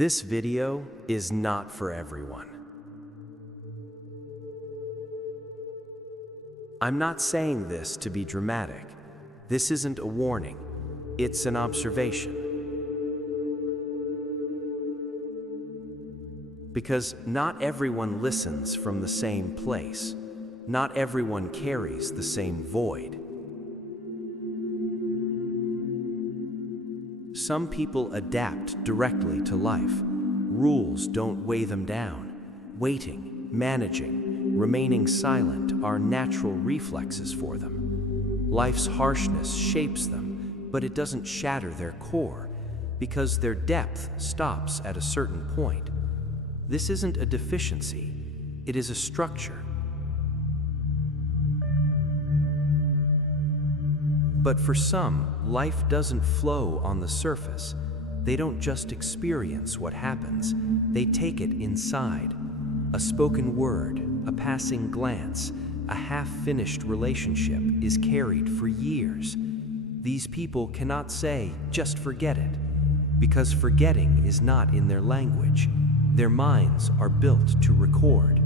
This video is not for everyone. I'm not saying this to be dramatic. This isn't a warning, it's an observation. Because not everyone listens from the same place. Not everyone carries the same void. Some people adapt directly to life. Rules don't weigh them down. Waiting, managing, remaining silent are natural reflexes for them. Life's harshness shapes them, but it doesn't shatter their core, because their depth stops at a certain point. This isn't a deficiency, it is a structure. But for some, life doesn't flow on the surface. They don't just experience what happens, they take it inside. A spoken word, a passing glance, a half-finished relationship is carried for years. These people cannot say, just forget it, because forgetting is not in their language. Their minds are built to record.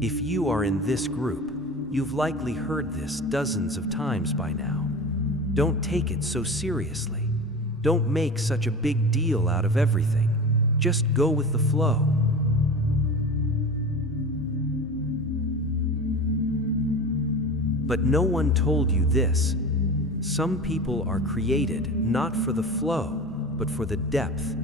If you are in this group, you've likely heard this dozens of times by now. Don't take it so seriously. Don't make such a big deal out of everything. Just go with the flow. But no one told you this. Some people are created not for the flow, but for the depth.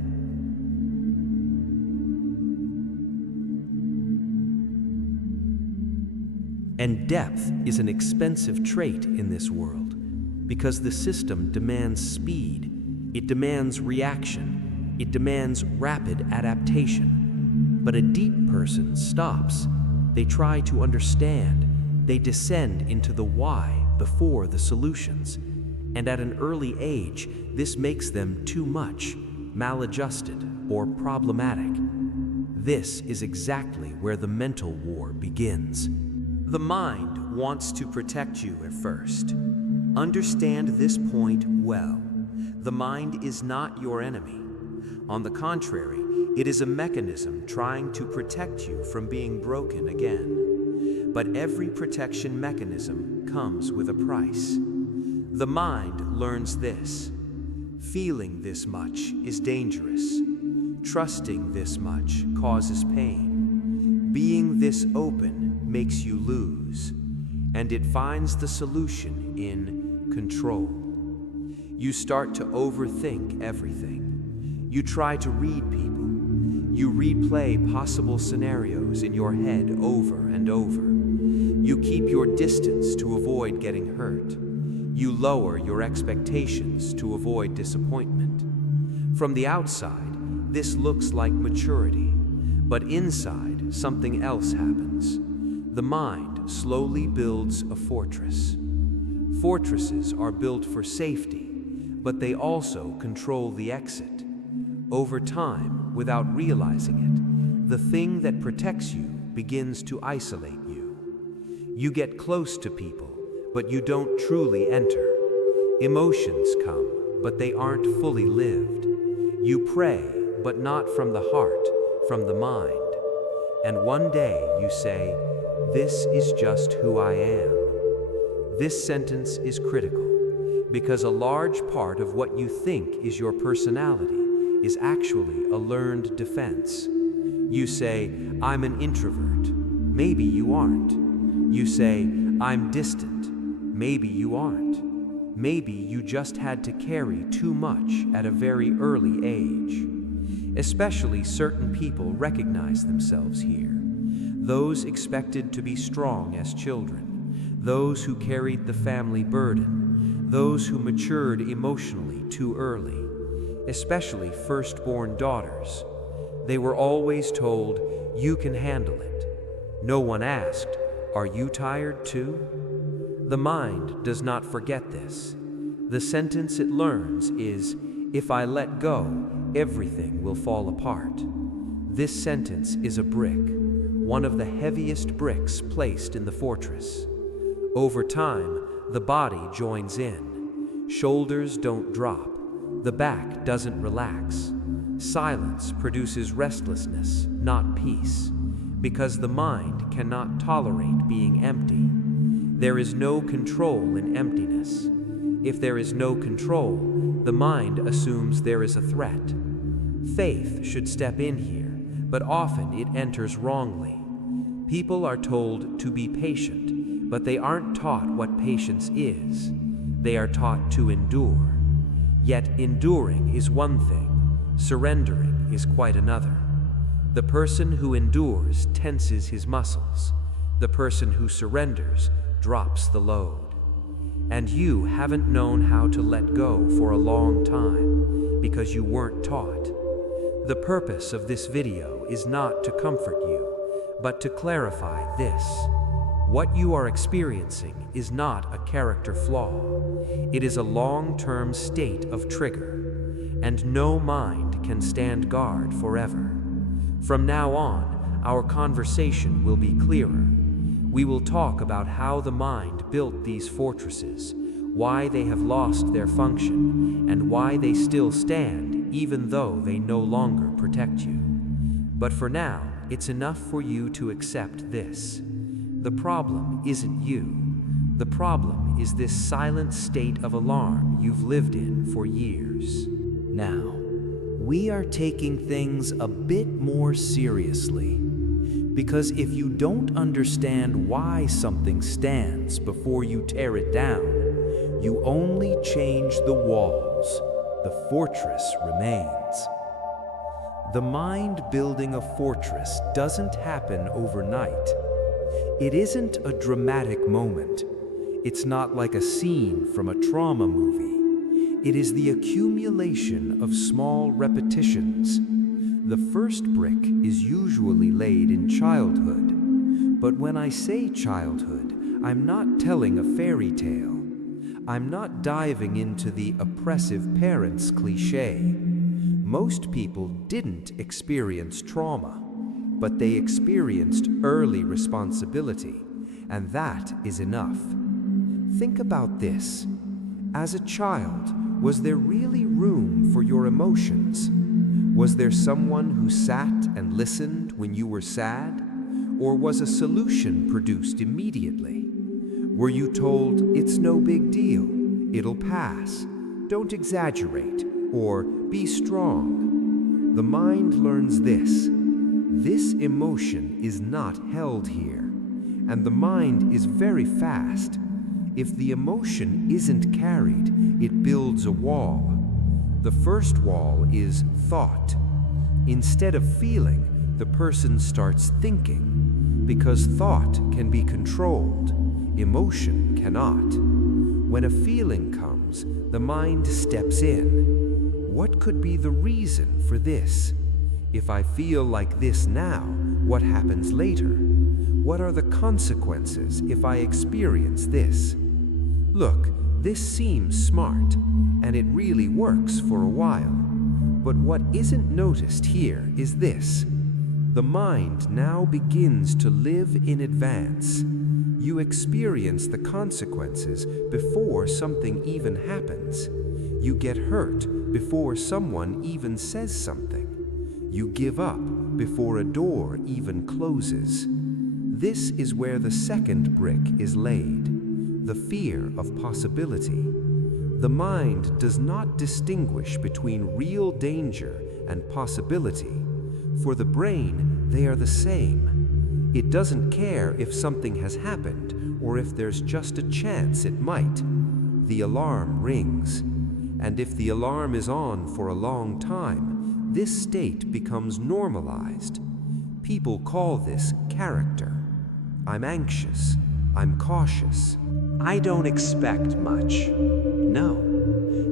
And depth is an expensive trait in this world, because the system demands speed, it demands reaction, it demands rapid adaptation. But a deep person stops. They try to understand. They descend into the why before the solutions. And at an early age, this makes them too much, maladjusted, or problematic. This is exactly where the mental war begins. The mind wants to protect you at first. Understand this point well. The mind is not your enemy. On the contrary, it is a mechanism trying to protect you from being broken again. But every protection mechanism comes with a price. The mind learns this. Feeling this much is dangerous. Trusting this much causes pain. Being this open makes you lose, and it finds the solution in control. You start to overthink everything. You try to read people. You replay possible scenarios in your head over and over. You keep your distance to avoid getting hurt. You lower your expectations to avoid disappointment. From the outside, this looks like maturity, but inside, something else happens. The mind slowly builds a fortress. Fortresses are built for safety, but they also control the exit. Over time, without realizing it, the thing that protects you begins to isolate you. You get close to people, but you don't truly enter. Emotions come, but they aren't fully lived. You pray, but not from the heart, from the mind. And one day you say, "This is just who I am." This sentence is critical, because a large part of what you think is your personality is actually a learned defense. You say, "I'm an introvert." Maybe you aren't. You say, "I'm distant." Maybe you aren't. Maybe you just had to carry too much at a very early age. Especially certain people recognize themselves here. Those expected to be strong as children, those who carried the family burden, those who matured emotionally too early, especially firstborn daughters. They were always told, "You can handle it." No one asked, "Are you tired too?" The mind does not forget this. The sentence it learns is, "If I let go, everything will fall apart." This sentence is a brick, one of the heaviest bricks placed in the fortress. Over time, the body joins in. Shoulders don't drop. The back doesn't relax. Silence produces restlessness, not peace, because the mind cannot tolerate being empty. There is no control in emptiness. If there is no control, the mind assumes there is a threat. Faith should step in here, but often it enters wrongly. People are told to be patient, but they aren't taught what patience is. They are taught to endure. Yet enduring is one thing, surrendering is quite another. The person who endures tenses his muscles. The person who surrenders drops the load. And you haven't known how to let go for a long time because you weren't taught. The purpose of this video is not to comfort you, but to clarify this. What you are experiencing is not a character flaw. It is a long-term state of trigger, and no mind can stand guard forever. From now on, our conversation will be clearer. We will talk about how the mind built these fortresses, why they have lost their function, and why they still stand even though they no longer protect you. But for now, it's enough for you to accept this. The problem isn't you. The problem is this silent state of alarm you've lived in for years. Now, we are taking things a bit more seriously. Because if you don't understand why something stands before you tear it down, you only change the walls. The fortress remains. The mind building a fortress doesn't happen overnight. It isn't a dramatic moment. It's not like a scene from a trauma movie. It is the accumulation of small repetitions. The first brick is usually laid in childhood. But when I say childhood, I'm not telling a fairy tale. I'm not diving into the oppressive parents cliché. Most people didn't experience trauma, but they experienced early responsibility, and that is enough. Think about this. As a child, was there really room for your emotions? Was there someone who sat and listened when you were sad? Or was a solution produced immediately? Were you told, it's no big deal, it'll pass, don't exaggerate, or be strong? The mind learns this. This emotion is not held here, and the mind is very fast. If the emotion isn't carried, it builds a wall. The first wall is thought. Instead of feeling, the person starts thinking, because thought can be controlled, emotion cannot. When a feeling comes, the mind steps in. What could be the reason for this? If I feel like this now, what happens later? What are the consequences if I experience this? Look, this seems smart, and it really works for a while. But what isn't noticed here is this. The mind now begins to live in advance. You experience the consequences before something even happens. You get hurt before someone even says something. You give up before a door even closes. This is where the second brick is laid, the fear of possibility. The mind does not distinguish between real danger and possibility. For the brain, they are the same. It doesn't care if something has happened or if there's just a chance it might. The alarm rings. And if the alarm is on for a long time, this state becomes normalized. People call this character. I'm anxious. I'm cautious. I don't expect much. No,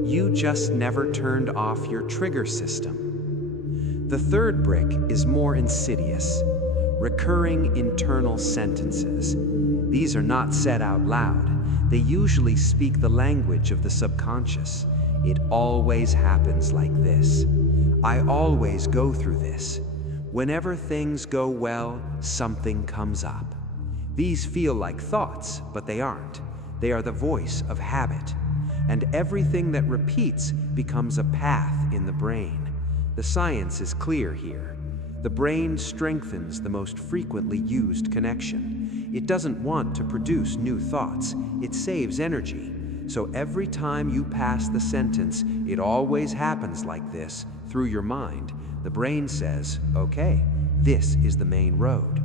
you just never turned off your trigger system. The third brick is more insidious. Recurring internal sentences. These are not said out loud. They usually speak the language of the subconscious. It always happens like this. I always go through this. Whenever things go well, something comes up. These feel like thoughts, but they aren't. They are the voice of habit. and everything that repeats becomes a path in the brain. The science is clear here. The brain strengthens the most frequently used connection. It doesn't want to produce new thoughts. It saves energy. So every time you pass the sentence, "It always happens like this," through your mind, the brain says, "Okay, this is the main road."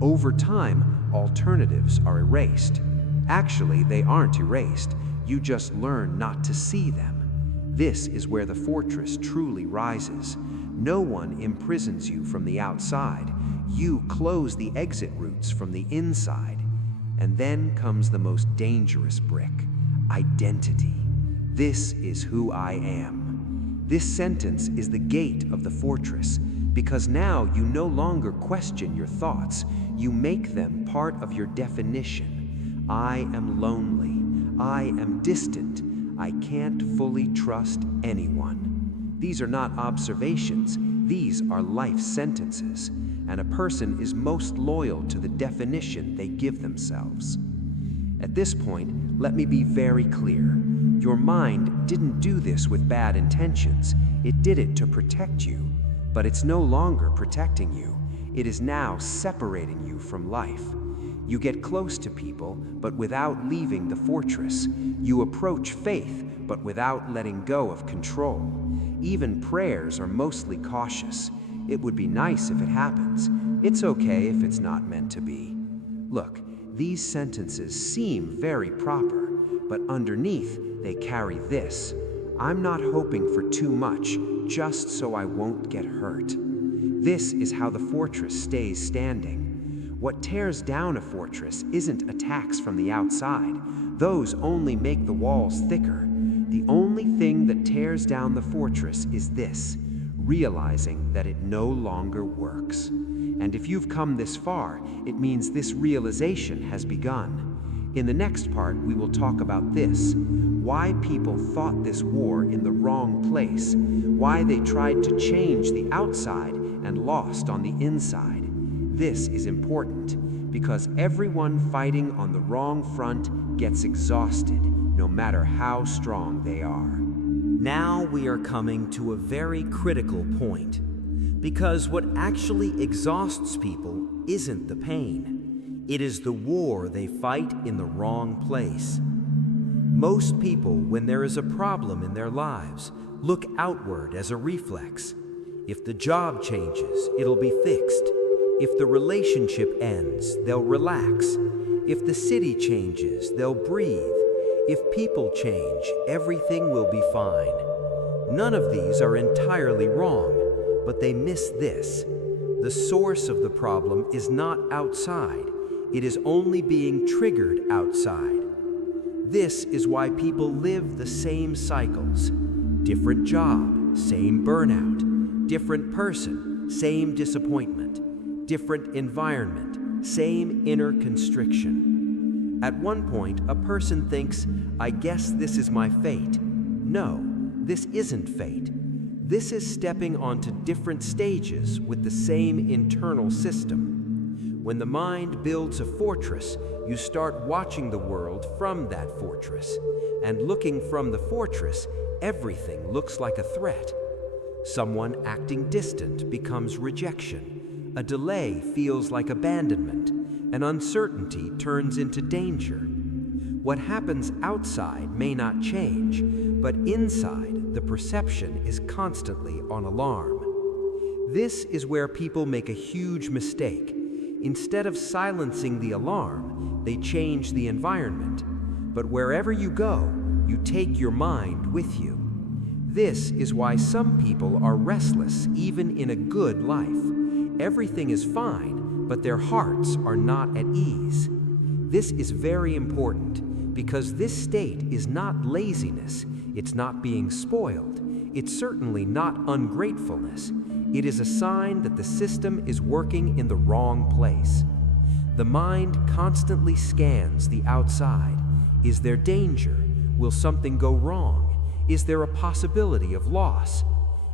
Over time, alternatives are erased. Actually, they aren't erased. You just learn not to see them. This is where the fortress truly rises. No one imprisons you from the outside. You close the exit routes from the inside. And then comes the most dangerous brick: identity. This is who I am. This sentence is the gate of the fortress, because now you no longer question your thoughts. You make them part of your definition. I am lonely. I am distant. I can't fully trust anyone. These are not observations. These are life sentences. And a person is most loyal to the definition they give themselves. At this point, let me be very clear. Your mind didn't do this with bad intentions. It did it to protect you. But it's no longer protecting you. It is now separating you from life. You get close to people, but without leaving the fortress. You approach faith, but without letting go of control. Even prayers are mostly cautious. It would be nice if it happens. It's okay if it's not meant to be. Look, these sentences seem very proper, but underneath they carry this: I'm not hoping for too much, just so I won't get hurt. This is how the fortress stays standing. What tears down a fortress isn't attacks from the outside. Those only make the walls thicker. The only thing that tears down the fortress is this: realizing that it no longer works. And if you've come this far, it means this realization has begun. In the next part, we will talk about this: why people fought this war in the wrong place, why they tried to change the outside and lost on the inside. This is important because everyone fighting on the wrong front gets exhausted, no matter how strong they are. Now we are coming to a very critical point, because what actually exhausts people isn't the pain. It is the war they fight in the wrong place. Most people, when there is a problem in their lives, look outward as a reflex. If the job changes, it'll be fixed. If the relationship ends, they'll relax. If the city changes, they'll breathe. If people change, everything will be fine. None of these are entirely wrong, but they miss this. The source of the problem is not outside. It is only being triggered outside. This is why people live the same cycles. Different job, same burnout. Different person, same disappointment. Different environment, same inner constriction. At one point, a person thinks, I guess this is my fate. No, this isn't fate. This is stepping onto different stages with the same internal system. When the mind builds a fortress, you start watching the world from that fortress. And looking from the fortress, everything looks like a threat. Someone acting distant becomes rejection. A delay feels like abandonment. An uncertainty turns into danger. What happens outside may not change, but inside, the perception is constantly on alarm. This is where people make a huge mistake. Instead of silencing the alarm, they change the environment. But wherever you go, you take your mind with you. This is why some people are restless even in a good life. Everything is fine, but their hearts are not at ease. This is very important because this state is not laziness, it's not being spoiled, it's certainly not ungratefulness. It is a sign that the system is working in the wrong place. The mind constantly scans the outside. Is there danger? Will something go wrong? Is there a possibility of loss?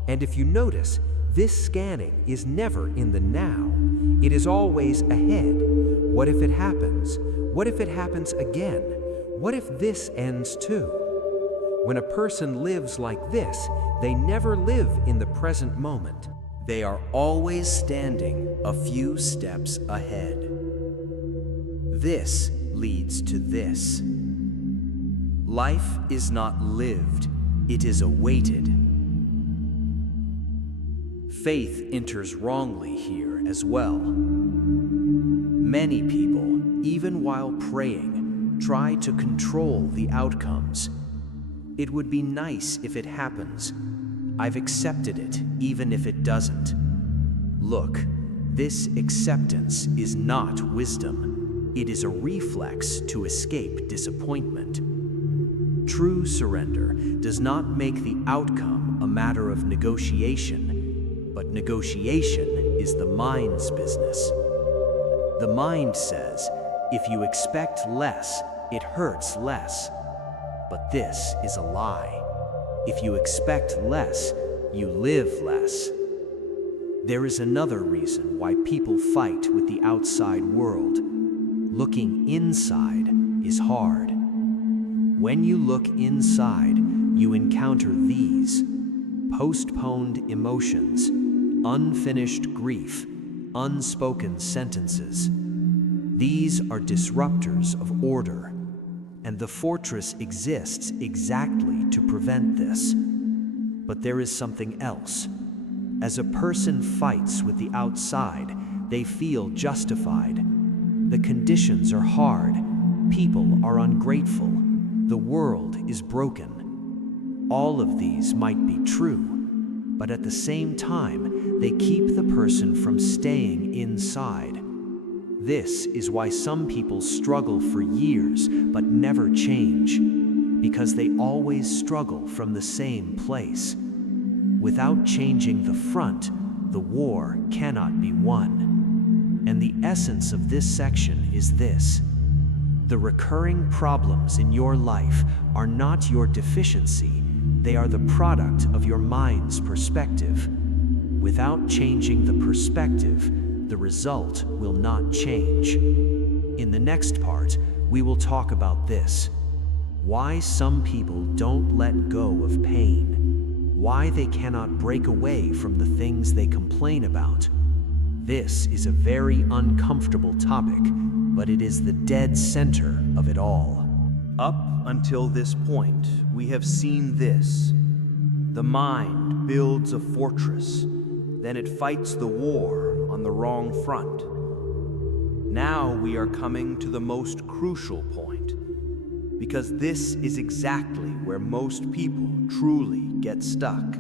And if you notice, this scanning is never in the now. It is always ahead. What if it happens? What if it happens again? What if this ends too? When a person lives like this, they never live in the present moment. They are always standing a few steps ahead. This leads to this. Life is not lived, it is awaited. Faith enters wrongly here as well. Many people, even while praying, try to control the outcomes. It would be nice if it happens. I've accepted it, even if it doesn't. Look, this acceptance is not wisdom. It is a reflex to escape disappointment. True surrender does not make the outcome a matter of negotiation, but negotiation is the mind's business. The mind says, if you expect less, it hurts less. But this is a lie. If you expect less, you live less. There is another reason why people fight with the outside world. Looking inside is hard. When you look inside, you encounter these: postponed emotions, unfinished grief, unspoken sentences. These are disruptors of order, and the fortress exists exactly to prevent this. But there is something else. As a person fights with the outside, they feel justified. The conditions are hard, people are ungrateful, the world is broken. All of these might be true, but at the same time, they keep the person from staying inside. This is why some people struggle for years but never change, because they always struggle from the same place. Without changing the front, the war cannot be won. And the essence of this section is this: the recurring problems in your life are not your deficiency, they are the product of your mind's perspective. Without changing the perspective, the result will not change. In the next part, we will talk about this: why some people don't let go of pain, why they cannot break away from the things they complain about. This is a very uncomfortable topic, but it is the dead center of it all. Up until this point, we have seen this. The mind builds a fortress, then it fights the war on the wrong front. Now we are coming to the most crucial point, because this is exactly where most people truly get stuck.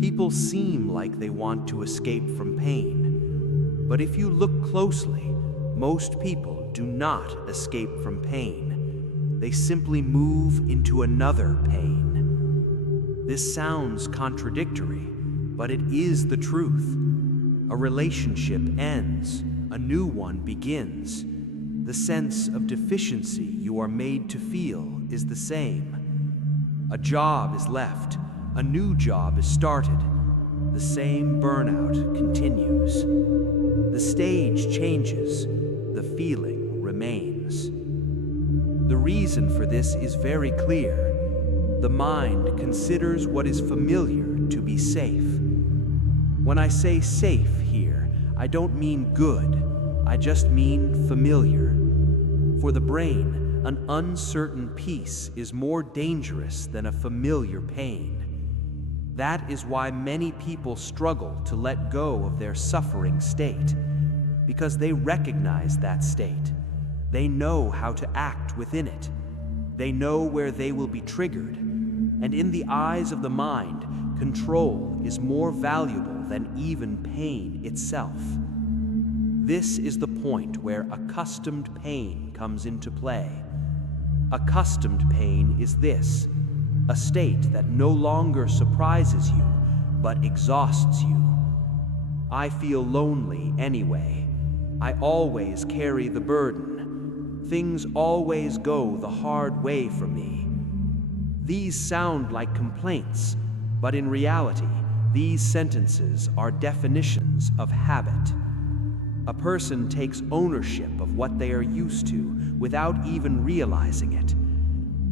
People seem like they want to escape from pain, but if you look closely, most people do not escape from pain. They simply move into another pain. This sounds contradictory, but it is the truth. A relationship ends, a new one begins. The sense of deficiency you are made to feel is the same. A job is left, a new job is started. The same burnout continues. The stage changes, the feeling remains. The reason for this is very clear. The mind considers what is familiar to be safe. When I say safe here, I don't mean good, I just mean familiar. For the brain, an uncertain peace is more dangerous than a familiar pain. That is why many people struggle to let go of their suffering state, because they recognize that state. They know how to act within it. They know where they will be triggered. And in the eyes of the mind, control is more valuable than even pain itself. This is the point where accustomed pain comes into play. Accustomed pain is this: a state that no longer surprises you, but exhausts you. I feel lonely anyway. I always carry the burden. Things always go the hard way for me. These sound like complaints, but in reality, these sentences are definitions of habit. A person takes ownership of what they are used to without even realizing it.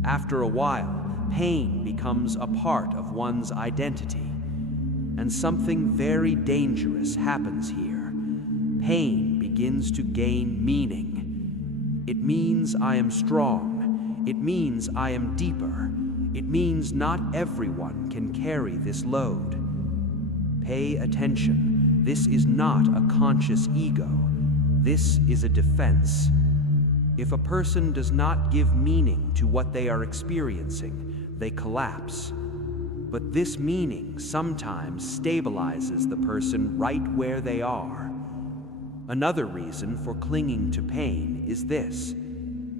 After a while, pain becomes a part of one's identity. And something very dangerous happens here. Pain begins to gain meaning. It means I am strong. It means I am deeper. It means not everyone can carry this load. Pay attention. This is not a conscious ego. This is a defense. If a person does not give meaning to what they are experiencing, they collapse. But this meaning sometimes stabilizes the person right where they are. Another reason for clinging to pain is this: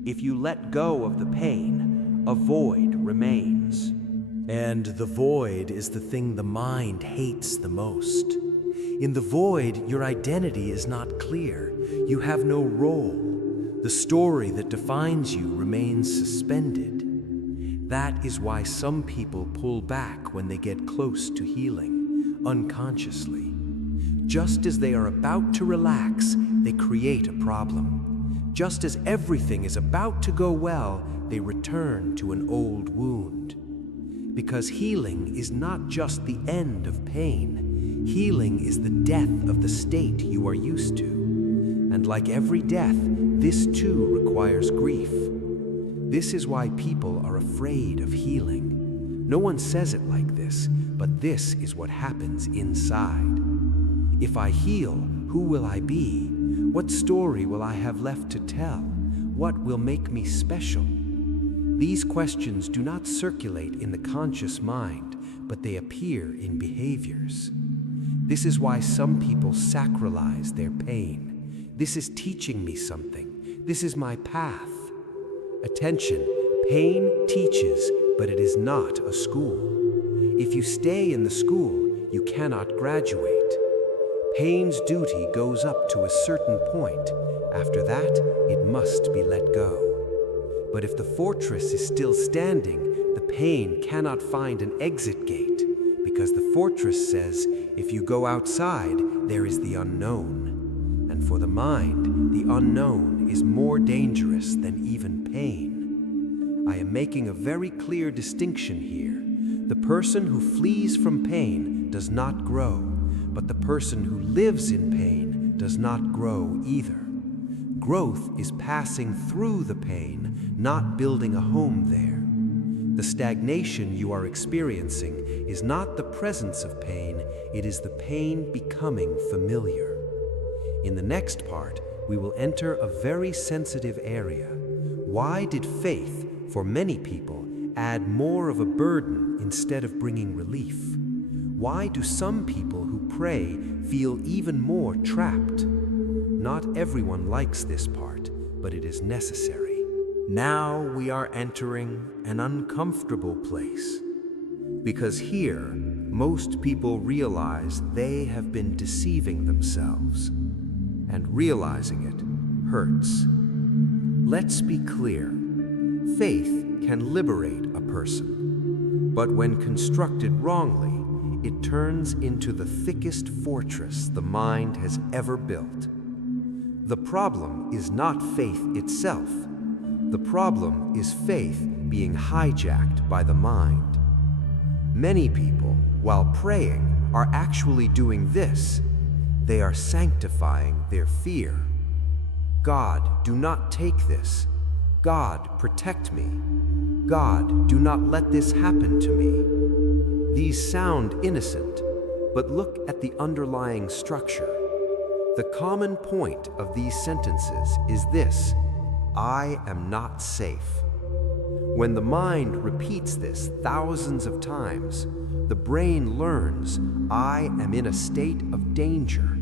if you let go of the pain, a void remains. And the void is the thing the mind hates the most. In the void, your identity is not clear. You have no role. The story that defines you remains suspended. That is why some people pull back when they get close to healing, unconsciously. Just as they are about to relax, they create a problem. Just as everything is about to go well, they return to an old wound. Because healing is not just the end of pain. Healing is the death of the state you are used to. And like every death, this too requires grief. This is why people are afraid of healing. No one says it like this, but this is what happens inside. If I heal, who will I be? What story will I have left to tell? What will make me special? These questions do not circulate in the conscious mind, but they appear in behaviors. This is why some people sacralize their pain. This is teaching me something. This is my path. Attention, pain teaches, but it is not a school. If you stay in the school, you cannot graduate. Pain's duty goes up to a certain point. After that, it must be let go. But if the fortress is still standing, the pain cannot find an exit gate, because the fortress says, if you go outside, there is the unknown. And for the mind, the unknown is more dangerous than even pain. I am making a very clear distinction here. The person who flees from pain does not grow, but the person who lives in pain does not grow either. Growth is passing through the pain, not building a home there. The stagnation you are experiencing is not the presence of pain, it is the pain becoming familiar. In the next part, we will enter a very sensitive area. Why did faith, for many people, add more of a burden instead of bringing relief? Why do some people who pray feel even more trapped? Not everyone likes this part, but it is necessary. Now we are entering an uncomfortable place, because here, most people realize they have been deceiving themselves, and realizing it hurts. Let's be clear. Faith can liberate a person, but when constructed wrongly, it turns into the thickest fortress the mind has ever built. The problem is not faith itself. The problem is faith being hijacked by the mind. Many people, while praying, are actually doing this. They are sanctifying their fear. God, do not take this. God, protect me. God, do not let this happen to me. These sound innocent, but look at the underlying structure. The common point of these sentences is this: I am not safe. When the mind repeats this thousands of times, the brain learns I am in a state of danger.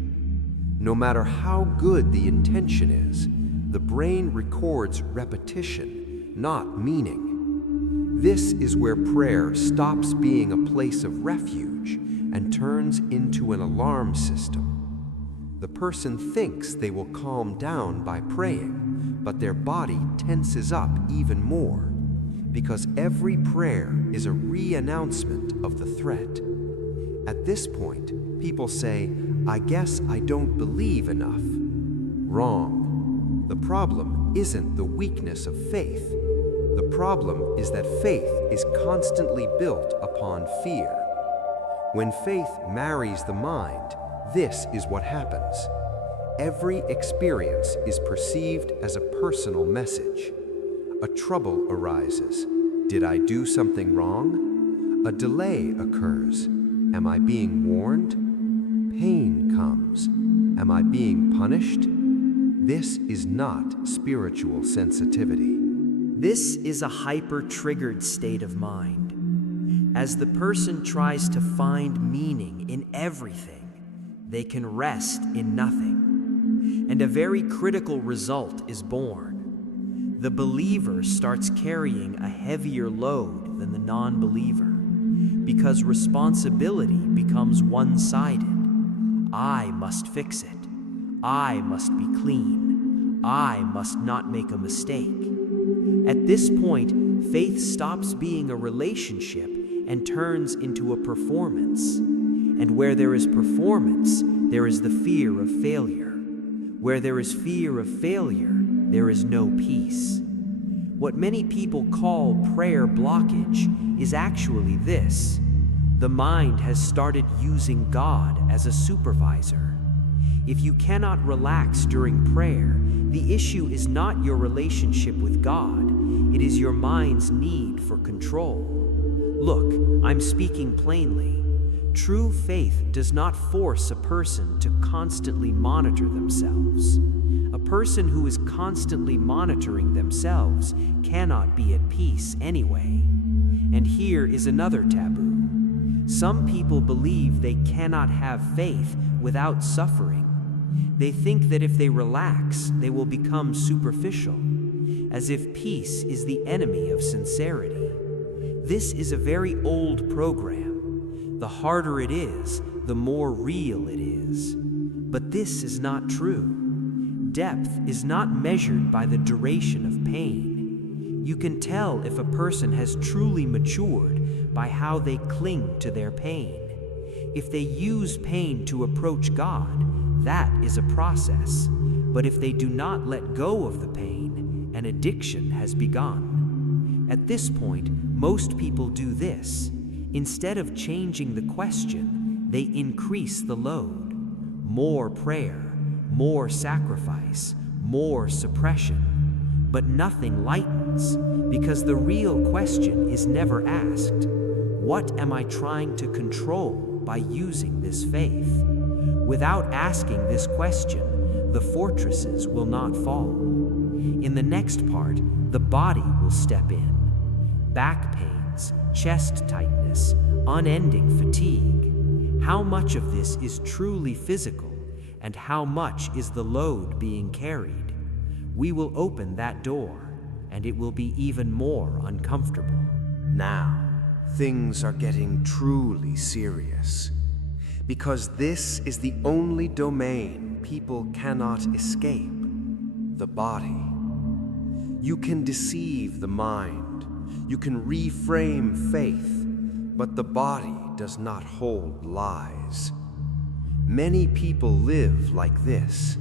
No matter how good the intention is, the brain records repetition, not meaning. This is where prayer stops being a place of refuge and turns into an alarm system. The person thinks they will calm down by praying, but their body tenses up even more, because every prayer is a re-announcement of the threat. At this point, people say, I guess I don't believe enough. Wrong. The problem isn't the weakness of faith. The problem is that faith is constantly built upon fear. When faith marries the mind, this is what happens. Every experience is perceived as a personal message. A trouble arises. Did I do something wrong? A delay occurs. Am I being warned? Pain comes. Am I being punished? This is not spiritual sensitivity. This is a hyper-triggered state of mind. As the person tries to find meaning in everything, they can rest in nothing. And a very critical result is born. The believer starts carrying a heavier load than the non-believer, because responsibility becomes one-sided. I must fix it. I must be clean. I must not make a mistake. At this point, faith stops being a relationship and turns into a performance. And where there is performance, there is the fear of failure. Where there is fear of failure, there is no peace. What many people call prayer blockage is actually this: the mind has started using God as a supervisor. If you cannot relax during prayer, the issue is not your relationship with God, it is your mind's need for control. Look, I'm speaking plainly. True faith does not force a person to constantly monitor themselves. A person who is constantly monitoring themselves cannot be at peace anyway. And here is another taboo. Some people believe they cannot have faith without suffering. They think that if they relax, they will become superficial, as if peace is the enemy of sincerity. This is a very old program. The harder it is, the more real it is. But this is not true. Depth is not measured by the duration of pain. You can tell if a person has truly matured by how they cling to their pain. If they use pain to approach God, that is a process. But if they do not let go of the pain, an addiction has begun. At this point, most people do this. Instead of changing the question, they increase the load. More prayer, more sacrifice, more suppression. But nothing lightens, because the real question is never asked. What am I trying to control by using this faith? Without asking this question, the fortresses will not fall. In the next part, the body will step in. Back pains, chest tightness, unending fatigue. How much of this is truly physical, and how much is the load being carried? We will open that door, and it will be even more uncomfortable. Now, things are getting truly serious, because this is the only domain people cannot escape: the body. You can deceive the mind, you can reframe faith, but the body does not hold lies. Many people live like this: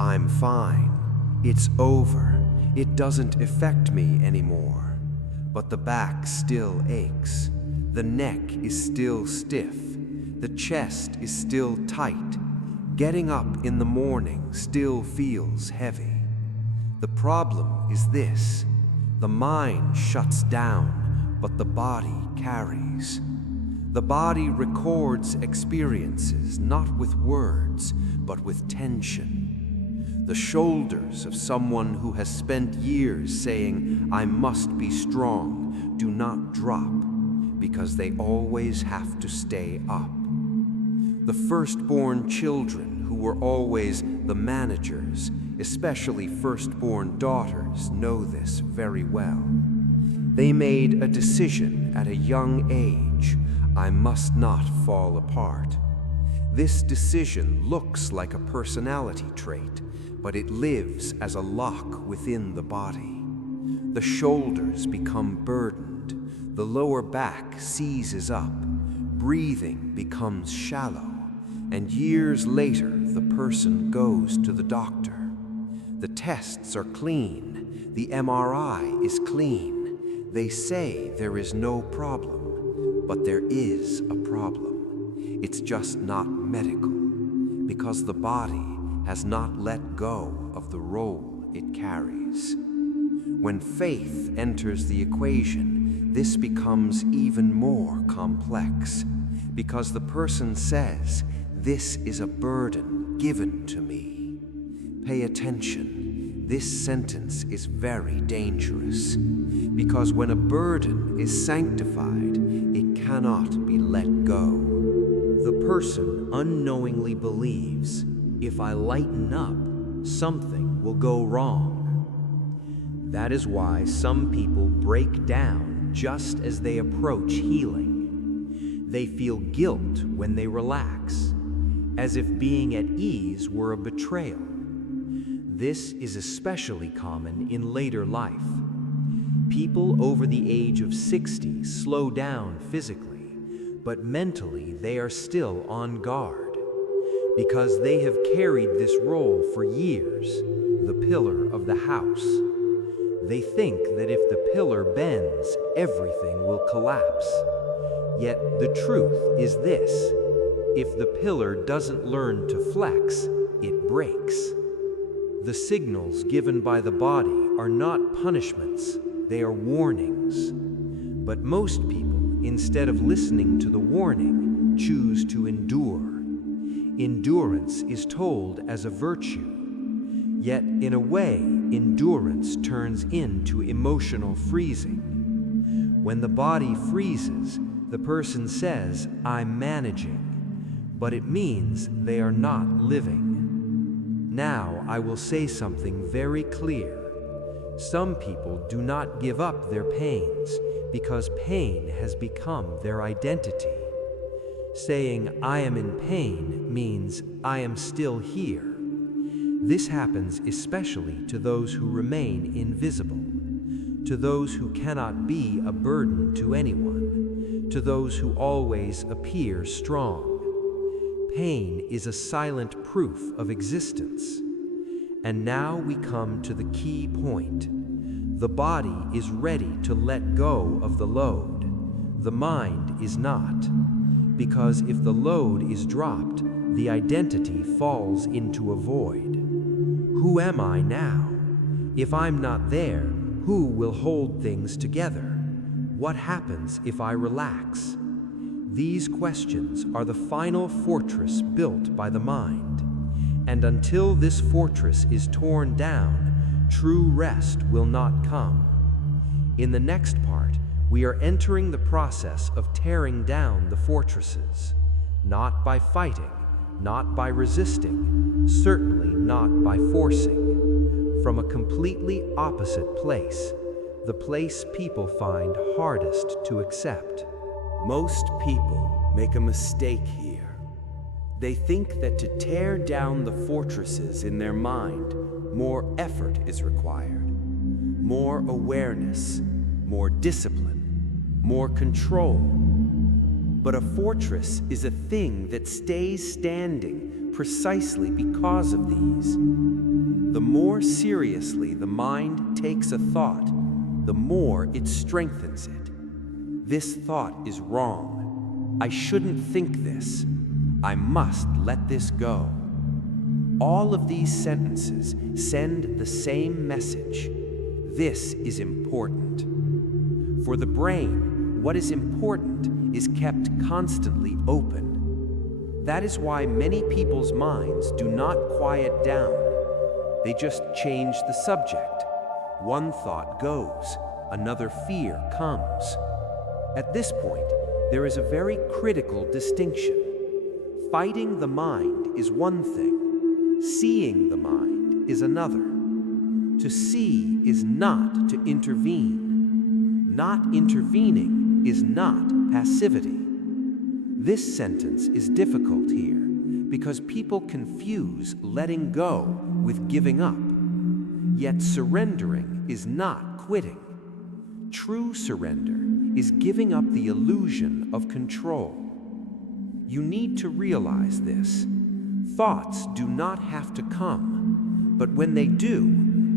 I'm fine, it's over, it doesn't affect me anymore. But the back still aches, the neck is still stiff, the chest is still tight, getting up in the morning still feels heavy. The problem is this: the mind shuts down, but the body carries. The body records experiences not with words, but with tension. The shoulders of someone who has spent years saying, I must be strong, do not drop, because they always have to stay up. The firstborn children who were always the managers, especially firstborn daughters, know this very well. They made a decision at a young age: I must not fall apart. This decision looks like a personality trait, but it lives as a lock within the body. The shoulders become burdened, the lower back seizes up, breathing becomes shallow, and years later the person goes to the doctor. The tests are clean, the MRI is clean, They say there is no problem, but there is a problem. It's just not medical, because the body has not let go of the role it carries. When faith enters the equation, this becomes even more complex, because the person says, "This is a burden given to me." Pay attention. This sentence is very dangerous, because when a burden is sanctified, it cannot be let go. The person unknowingly believes, if I lighten up, something will go wrong. That is why some people break down just as they approach healing. They feel guilt when they relax, as if being at ease were a betrayal. This is especially common in later life. People over the age of 60 slow down physically, but mentally they are still on guard, because they have carried this role for years, the pillar of the house. They think that if the pillar bends, everything will collapse. Yet the truth is this: if the pillar doesn't learn to flex, it breaks. The signals given by the body are not punishments, they are warnings. But most people, instead of listening to the warning, choose to endure. Endurance is told as a virtue. Yet, in a way, endurance turns into emotional freezing. When the body freezes, the person says, "I'm managing," but it means they are not living. Now, I will say something very clear. Some people do not give up their pains because pain has become their identity. Saying, "I am in pain," means I am still here. This happens especially to those who remain invisible, to those who cannot be a burden to anyone, to those who always appear strong. Pain is a silent proof of existence. And now we come to the key point. The body is ready to let go of the load. The mind is not. Because if the load is dropped, the identity falls into a void. Who am I now? If I'm not there, who will hold things together? What happens if I relax? These questions are the final fortress built by the mind. And until this fortress is torn down, true rest will not come. In the next part, we are entering the process of tearing down the fortresses, not by fighting, not by resisting, certainly not by forcing, from a completely opposite place, the place people find hardest to accept. Most people make a mistake here. They think that to tear down the fortresses in their mind, more effort is required, more awareness, more discipline, more control. But a fortress is a thing that stays standing precisely because of these. The more seriously the mind takes a thought, the more it strengthens it. This thought is wrong. I shouldn't think this. I must let this go. All of these sentences send the same message. This is important. For the brain, what is important is kept constantly open. That is why many people's minds do not quiet down. They just change the subject. One thought goes, another fear comes. At this point, there is a very critical distinction. Fighting the mind is one thing. Seeing the mind is another. To see is not to intervene. Not intervening is not passivity. This sentence is difficult here because people confuse letting go with giving up. Yet surrendering is not quitting. True surrender is giving up the illusion of control. You need to realize this. Thoughts do not have to come, but when they do,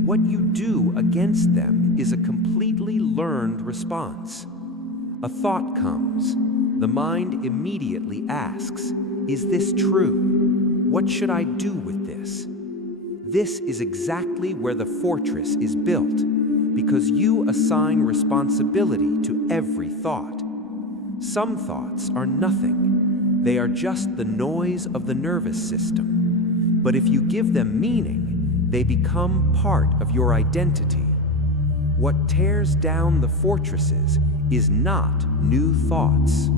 what you do against them is a completely learned response. A thought comes. The mind immediately asks, "Is this true? What should I do with this?" This is exactly where the fortress is built, because you assign responsibility to every thought. Some thoughts are nothing. They are just the noise of the nervous system. But if you give them meaning, they become part of your identity. What tears down the fortresses is not new thoughts.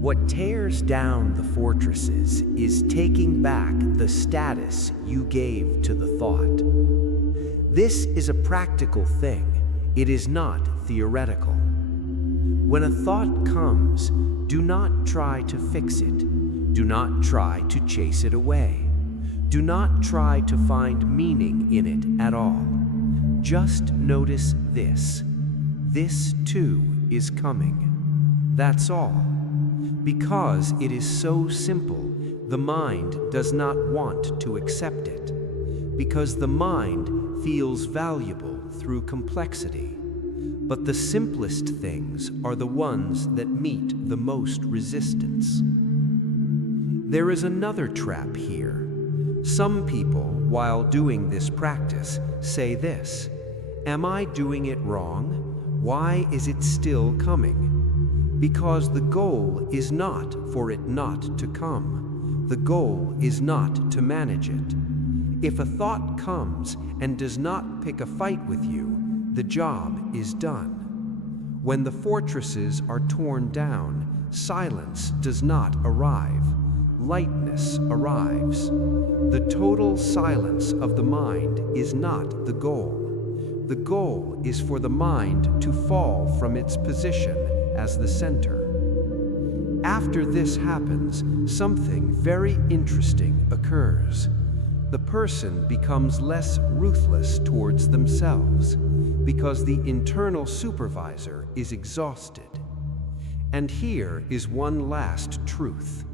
What tears down the fortresses is taking back the status you gave to the thought. This is a practical thing. It is not theoretical. When a thought comes, do not try to fix it. Do not try to chase it away. Do not try to find meaning in it at all. Just notice this. This too is coming. That's all. Because it is so simple, the mind does not want to accept it. Because the mind feels valuable through complexity. But the simplest things are the ones that meet the most resistance. There is another trap here. Some people, while doing this practice, say this: "Am I doing it wrong? Why is it still coming?" Because the goal is not for it not to come. The goal is not to manage it. If a thought comes and does not pick a fight with you, the job is done. When the fortresses are torn down, silence does not arrive. Lightness arrives. The total silence of the mind is not the goal. The goal is for the mind to fall from its position as the center. After this happens, something very interesting occurs. The person becomes less ruthless towards themselves because the internal supervisor is exhausted. And here is one last truth.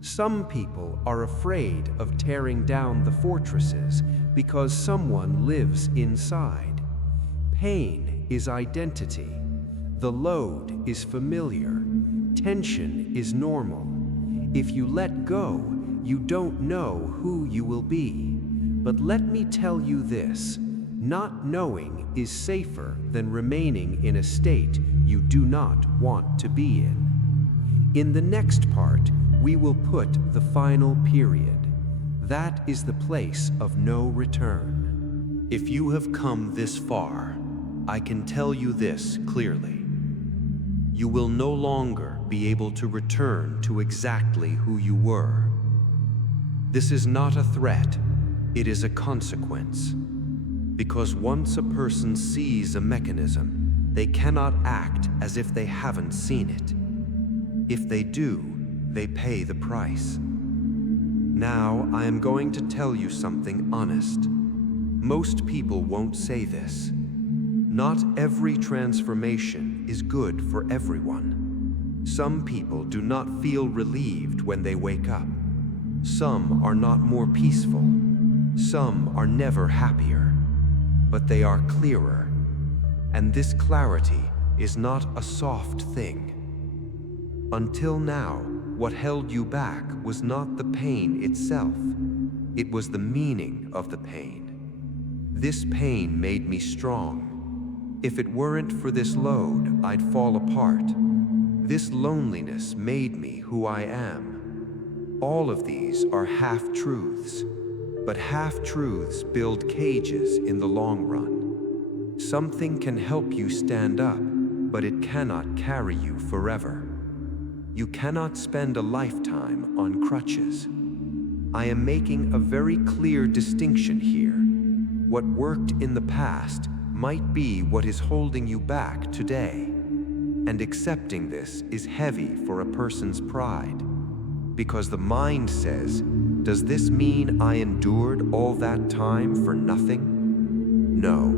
Some people are afraid of tearing down the fortresses because someone lives inside. Pain is identity. The load is familiar. Tension is normal. If you let go, you don't know who you will be. But let me tell you this: not knowing is safer than remaining in a state you do not want to be in. In the next part, we will put the final period. That is the place of no return. If you have come this far, I can tell you this clearly. You will no longer be able to return to exactly who you were. This is not a threat, it is a consequence. Because once a person sees a mechanism, they cannot act as if they haven't seen it. If they do, they pay the price. Now, I am going to tell you something honest. Most people won't say this. Not every transformation is good for everyone. Some people do not feel relieved when they wake up. Some are not more peaceful. Some are never happier. But they are clearer. And this clarity is not a soft thing. Until now, what held you back was not the pain itself. It was the meaning of the pain. This pain made me strong. If it weren't for this load, I'd fall apart. This loneliness made me who I am. All of these are half-truths, but half-truths build cages in the long run. Something can help you stand up, but it cannot carry you forever. You cannot spend a lifetime on crutches. I am making a very clear distinction here. What worked in the past might be what is holding you back today. And accepting this is heavy for a person's pride. Because the mind says, does this mean I endured all that time for nothing? No,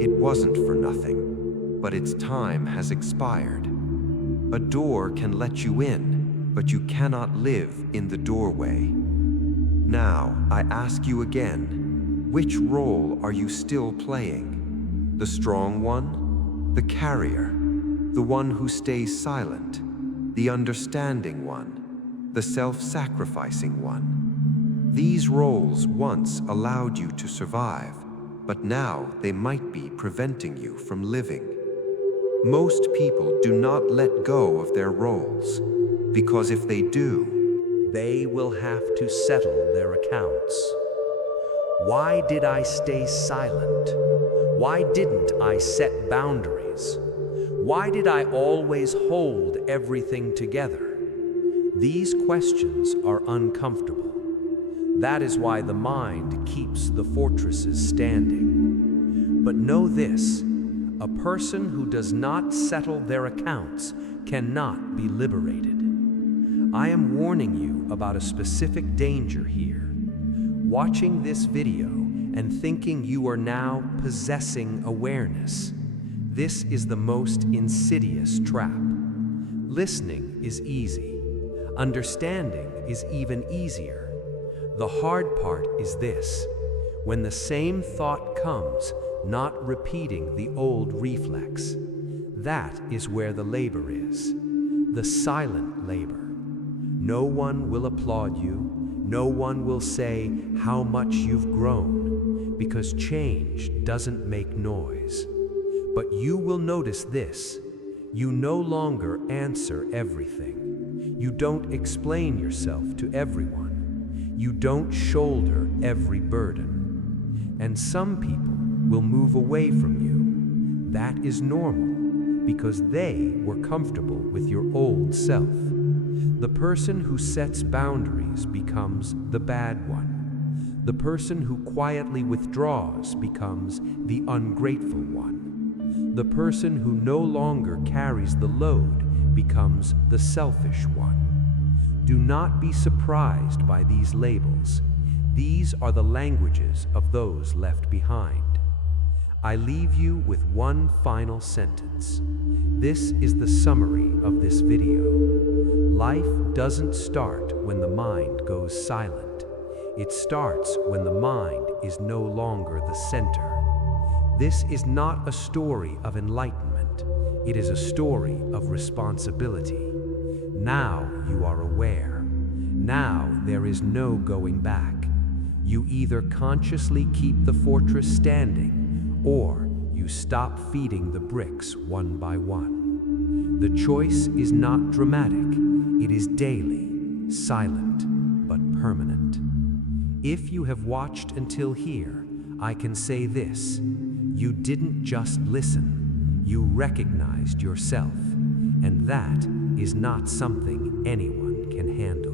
it wasn't for nothing, but its time has expired. A door can let you in, but you cannot live in the doorway. Now, I ask you again, which role are you still playing? The strong one the carrier, the one who stays silent, the understanding one, the self-sacrificing one. These roles once allowed you to survive, but now they might be preventing you from living. Most people do not let go of their roles, because if they do, they will have to settle their accounts. Why did I stay silent? Why didn't I set boundaries? Why did I always hold everything together? These questions are uncomfortable. That is why the mind keeps the fortresses standing. But know this, a person who does not settle their accounts cannot be liberated. I am warning you about a specific danger here. Watching this video and thinking you are now possessing awareness. This is the most insidious trap. Listening is easy. Understanding is even easier. The hard part is this: when the same thought comes, not repeating the old reflex. That is where the labor is. The silent labor. No one will applaud you. No one will say how much you've grown, because change doesn't make noise. But you will notice this: you no longer answer everything. You don't explain yourself to everyone. You don't shoulder every burden. And some people will move away from you. That is normal, because they were comfortable with your old self. The person who sets boundaries becomes the bad one. The person who quietly withdraws becomes the ungrateful one. The person who no longer carries the load becomes the selfish one. Do not be surprised by these labels. These are the languages of those left behind. I leave you with one final sentence. This is the summary of this video. Life doesn't start when the mind goes silent. It starts when the mind is no longer the center. This is not a story of enlightenment. It is a story of responsibility. Now you are aware. Now there is no going back. You either consciously keep the fortress standing, or you stop feeding the bricks one by one. The choice is not dramatic. It is daily, silent, but permanent. If you have watched until here, I can say this: you didn't just listen, you recognized yourself, and that is not something anyone can handle.